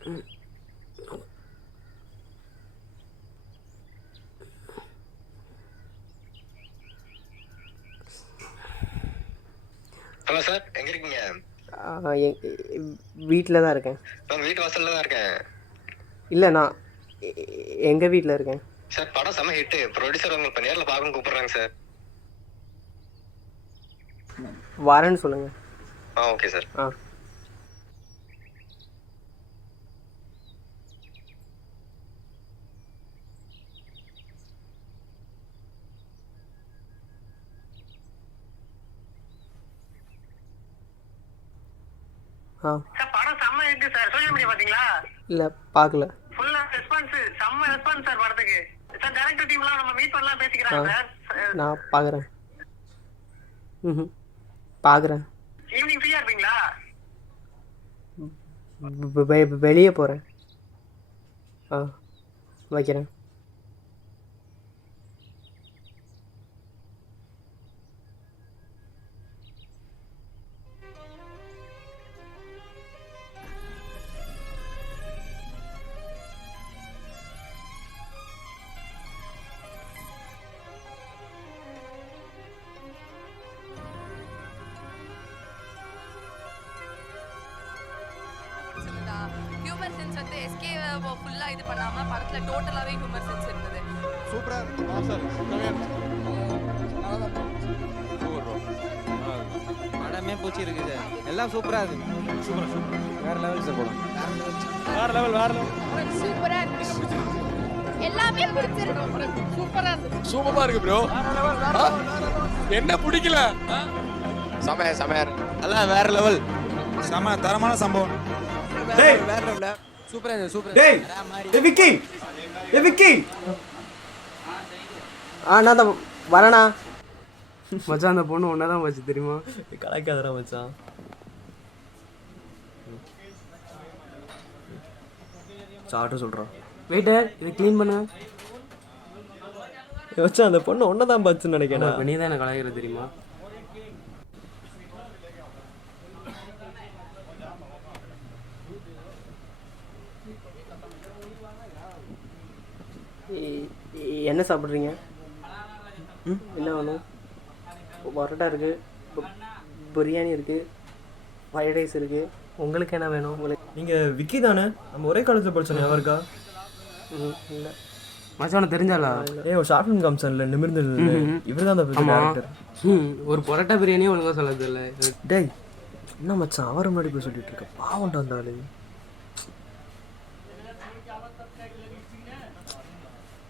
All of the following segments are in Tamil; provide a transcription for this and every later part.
ஹலோ சார், எங்க இருக்கீங்க? வீட்டில் தான் இருக்கேன். நான் வீட்டு வாசல்ல தான் இருக்கேன். இல்லை, நான் எங்கள் வீட்டில் இருக்கேன் சார். படம் செம்ம ஹிட். ப்ரொடியூசர் உங்களை இப்போ நேரில் பார்க்கணும் கூப்பிடுறாங்க சார். வரேன்னு சொல்லுங்கள். Okay sir. சார் படம் செம்ம ஹிட் சார். சோஷியல் மீடியா பாத்தீங்களா? இல்லை, பார்க்கல. ஃபுல்லா ரெஸ்பான்ஸ், செம்ம ரெஸ்பான்ஸ் சார் படத்துக்கு. சார் டைரக்டர் டீம்லாம் நம்ம மீட் பண்ணலாம் பேசிக்கிறாங்க சார். நான் பார்க்குறேன். பார்க்குறேன். ஈவினிங் ஃப்ரீயா இருப்பீங்களா? வெளியே போகிறேன். வைக்கிறேன். ஹியூமர் சென்ஸ் வந்து எஸ்கே ஃபுல்லா இது பண்ணாம படத்துல டோட்டலாவே ஹியூமர் சென்ஸ் இருந்தது. சூப்பரா இருக்கு. சார் படமே பூச்சி இருக்குது. எல்லாம் சூப்பரா இருக்கு. சூப்பர் வேற லெவல் சார் படம். வேற லெவல் சூப்பரா இருக்கு. எல்லாமே பிடிச்சிருக்கு. சூப்பரா இருக்கு. சூப்பரா இருக்கு ப்ரோ. என்ன பிடிக்கல? சமையா எல்லாம் வேற லெவல். சம தரமான சம்பவம். வேற லெவல். சூப்பரா இருக்கு. சூப்பரா. டேய் விக்கி, விக்கி. நான் தான் வரேண்ணா. மச்சான், அந்த பொண்ணு ஒன்றா தான் வச்சு தெரியுமா? கலாய்க்காதரா மச்சான். சாப்பிட்டு சொல்கிறான். வெயிட்டர், இதை க்ளீன் பண்ண. மச்சான், அந்த பொண்ணு ஒன்றா தான் பார்த்துன்னு நினைக்கிறேன். நீ தான் எனக்கு கலாய்க்கிற தெரியுமா? என்ன சாப்பிட்றீங்க? என்ன வேணும்? பரோட்டா இருக்குது, பிரியாணி இருக்குது, ஃப்ரைட் ரைஸ் இருக்குது. உங்களுக்கு என்ன வேணும்? உங்களுக்கு நீங்கள் விக்கி தானே? நம்ம ஒரே காலேஜில் படித்தோம், எவருக்கா? இல்லை மச்சான், தெரிஞ்சாலா? ஒரு ஷார்ட் ஃபிலிம் காமிச்சான்ல, நிமிர்ந்து இவர் தான் அந்த டேரக்டர். ஒரு பரோட்டா பிரியாணியே ஒழுங்காக சொல்லது இல்லை. டேய், என்ன மச்சான் அவர் முன்னாடி போய் சொல்லிட்டு இருக்க? பாவண்டா அந்த ஆளு.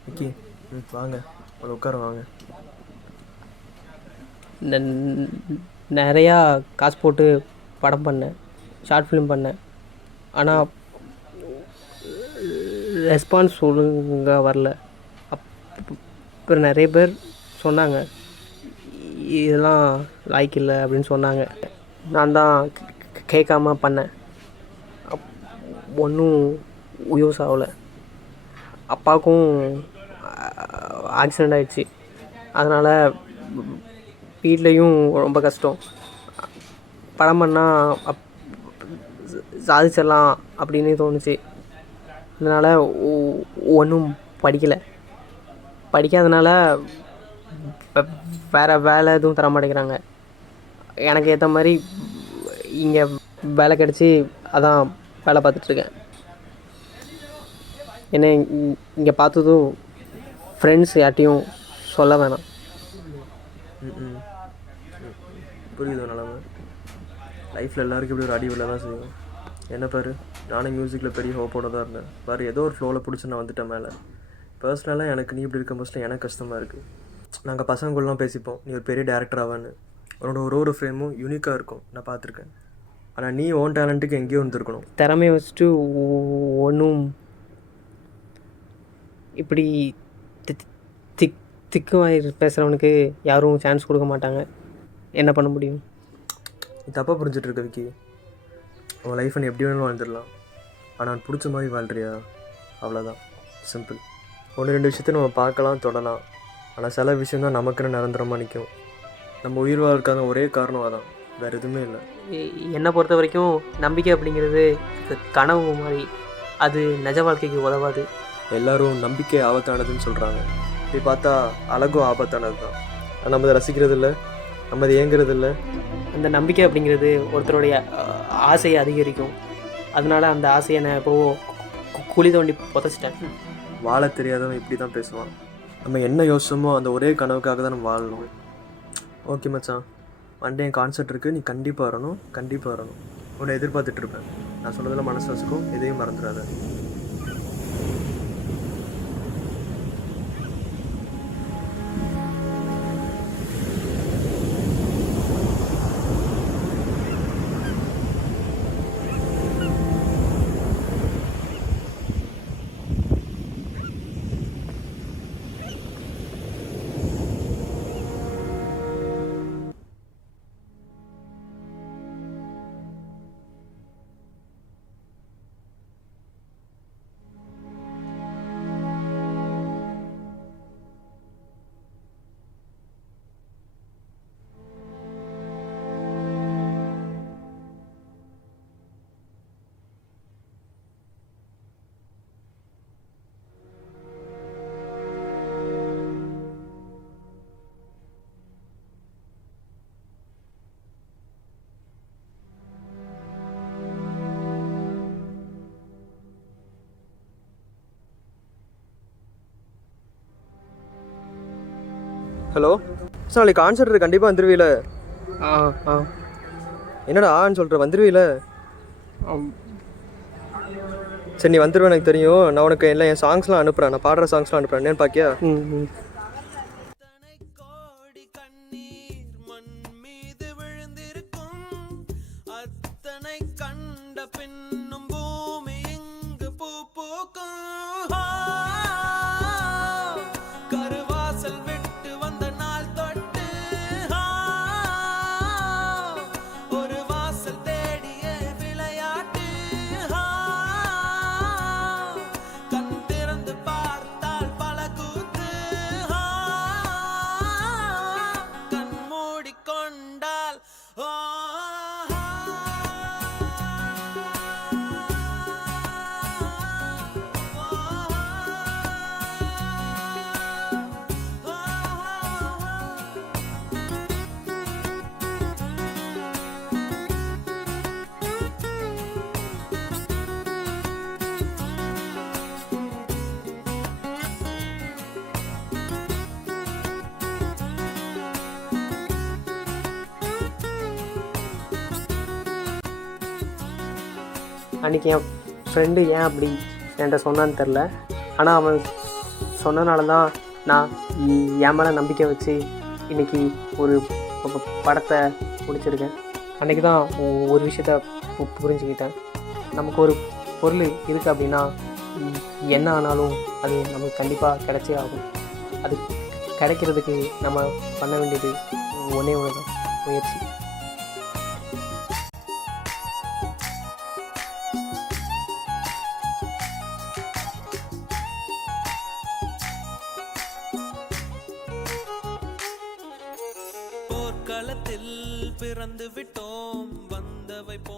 விக்கி, வாங்க அவ்வளோ உட்கார வாங்க. நிறையா காசு போட்டு படம் பண்ணேன், ஷார்ட் ஃபிலிம் பண்ணேன். ஆனால் ரெஸ்பான்ஸ் ஒழுங்காக வரல. அப்புறம் நிறைய பேர் சொன்னாங்க இதெல்லாம் லாய்க்கு இல்லை அப்படின்னு சொன்னாங்க. நான் தான் கேட்காம பண்ணேன். ஒன்றும் யூஸ் ஆகலை. அப்பாவுக்கும் ஆக்சிடெண்ட் ஆகிடுச்சு. அதனால் வீட்லேயும் ரொம்ப கஷ்டம். படம் பண்ணால் சாதிச்சிடலாம் அப்படின்னு தோணுச்சு. அதனால் ஒன்றும் படிக்காதனால வேறு வேலை எதுவும் தர மாட்டேங்கிறாங்க. எனக்கு ஏற்ற மாதிரி இங்கே வேலை கிடச்சி அதான் வேலை பார்த்துட்ருக்கேன். என்ன இங்கே பார்த்ததும் ஃப்ரெண்ட்ஸ் யார்ட்டையும் சொல்ல வேணாம். புரியுது நிலமை. லைஃப்பில் எல்லாருக்கும் இப்படி ஒரு அடி விழ தான் செய்யும். என்ன பாரு, நானும் மியூசிக்கில் பெரிய ஹோப்போட தான் இருந்தேன். பாரு, ஏதோ ஒரு ஃப்ளோவில் பிடிச்சி நான் வந்துட்டேன் மேலே. பர்சனலாக எனக்கு நீ இப்படி இருக்க மோஸ்ட்ல எனக்கு கஷ்டமாக இருக்குது. நாங்கள் பசங்கள்லாம் பேசிப்போம், நீ ஒரு பெரிய டேரக்டர் ஆவான்னு. உன்னோட ஒரு ஃப்ரேமும் யூனிக்காக இருக்கும், நான் பார்த்துருக்கேன். ஆனால் நீ ஓன் டேலண்ட்டுக்கு எங்கேயோ வந்துருக்கணும். திறமையை வச்சுட்டு ஒன்றும் இப்படி திக்குவாய் பேசுகிறவனுக்கு யாரும் சான்ஸ் கொடுக்க மாட்டாங்க. என்ன பண்ண முடியும்? நீ தப்பாக புரிஞ்சிட்டு இருக்க விக்கி. உன் லைஃப்பை நீ எப்படி வேணும் வாழ்ந்துடலாம். ஆனால் பிடிச்ச மாதிரி வாழ்றியா? அவ்வளோதான், சிம்பிள். ஒன்று ரெண்டு விஷயத்தை நம்ம பார்க்கலாம், தொடலாம். ஆனால் சில விஷயம் தான் நமக்குன்னு நிரந்தரமாக நிற்கும். நம்ம உயிர் வாழ்க்காத ஒரே காரணம் அதான், வேறு எதுவுமே இல்லை. என்னை பொறுத்த வரைக்கும் நம்பிக்கை அப்படிங்கிறது கனவு மாதிரி. அது நிஜ வாழ்க்கைக்கு உதவாது. எல்லாரும் நம்பிக்கை ஆபத்தானதுன்னு சொல்கிறாங்க. இப்படி பார்த்தா அழகும் ஆபத்தானது தான். நம்ம அதை ரசிக்கிறது இல்லை, நம்ம அதை ஏங்குறது இல்லை. அந்த நம்பிக்கை அப்படிங்கிறது ஒருத்தருடைய ஆசையை அதிகரிக்கும். அதனால அந்த ஆசையை நான் எப்போவோ குழி தோண்டி புதைச்சிட்டேன். வாழ தெரியாதவன் இப்படி தான் பேசுவான். நம்ம என்ன யோசிச்சோமோ அந்த ஒரே கனவுக்காக தான் நம்ம வாழணும். ஓகே மச்சான், மண்டே என் கான்சர்ட் இருக்குது, நீ கண்டிப்பாக வரணும், கண்டிப்பாக வரணும். உன்னை எதிர்பார்த்துட்ருப்பேன். நான் சொன்னதில் மனசு வச்சுக்கும், எதையும் மறந்துடாத. ஹலோ சார், நாளைக்கு கான்சர்ட் கண்டிப்பாக வந்துடுவீல? என்னடா ஆன்னு சொல்கிற, வந்துடுவீல? சரி, நீ வந்துடுவேன் எனக்கு தெரியும். நான் உனக்கு எல்லாம் என் சாங்ஸ்லாம் அனுப்புகிறேன், நான் பாடுற சாங்ஸ்லாம் அனுப்புகிறேன். என்னன்னு பாக்கியா? அன்றைக்கி என் ஃப்ரெண்டு ஏன் அப்படி என்கிட்ட சொன்னான்னு தெரில. ஆனால் அவன் சொன்னனால தான் நான் என் மேலே நம்பிக்கை வச்சு இன்றைக்கி ஒரு படத்தை முடிச்சிருக்கேன். அன்றைக்கி தான் ஒரு விஷயத்த புரிஞ்சுக்கிட்டேன். நமக்கு ஒரு பொருள் இருக்குது அப்படின்னா என்ன ஆனாலும் அது நமக்கு கண்டிப்பாக கிடைச்சே ஆகும். அது கிடைக்கிறதுக்கு நம்ம பண்ண வேண்டியது ஒன்றே ஒன்று தான், முயற்சி. போர்க்களத்தில் பிறந்து விட்டோம், வந்தவை போ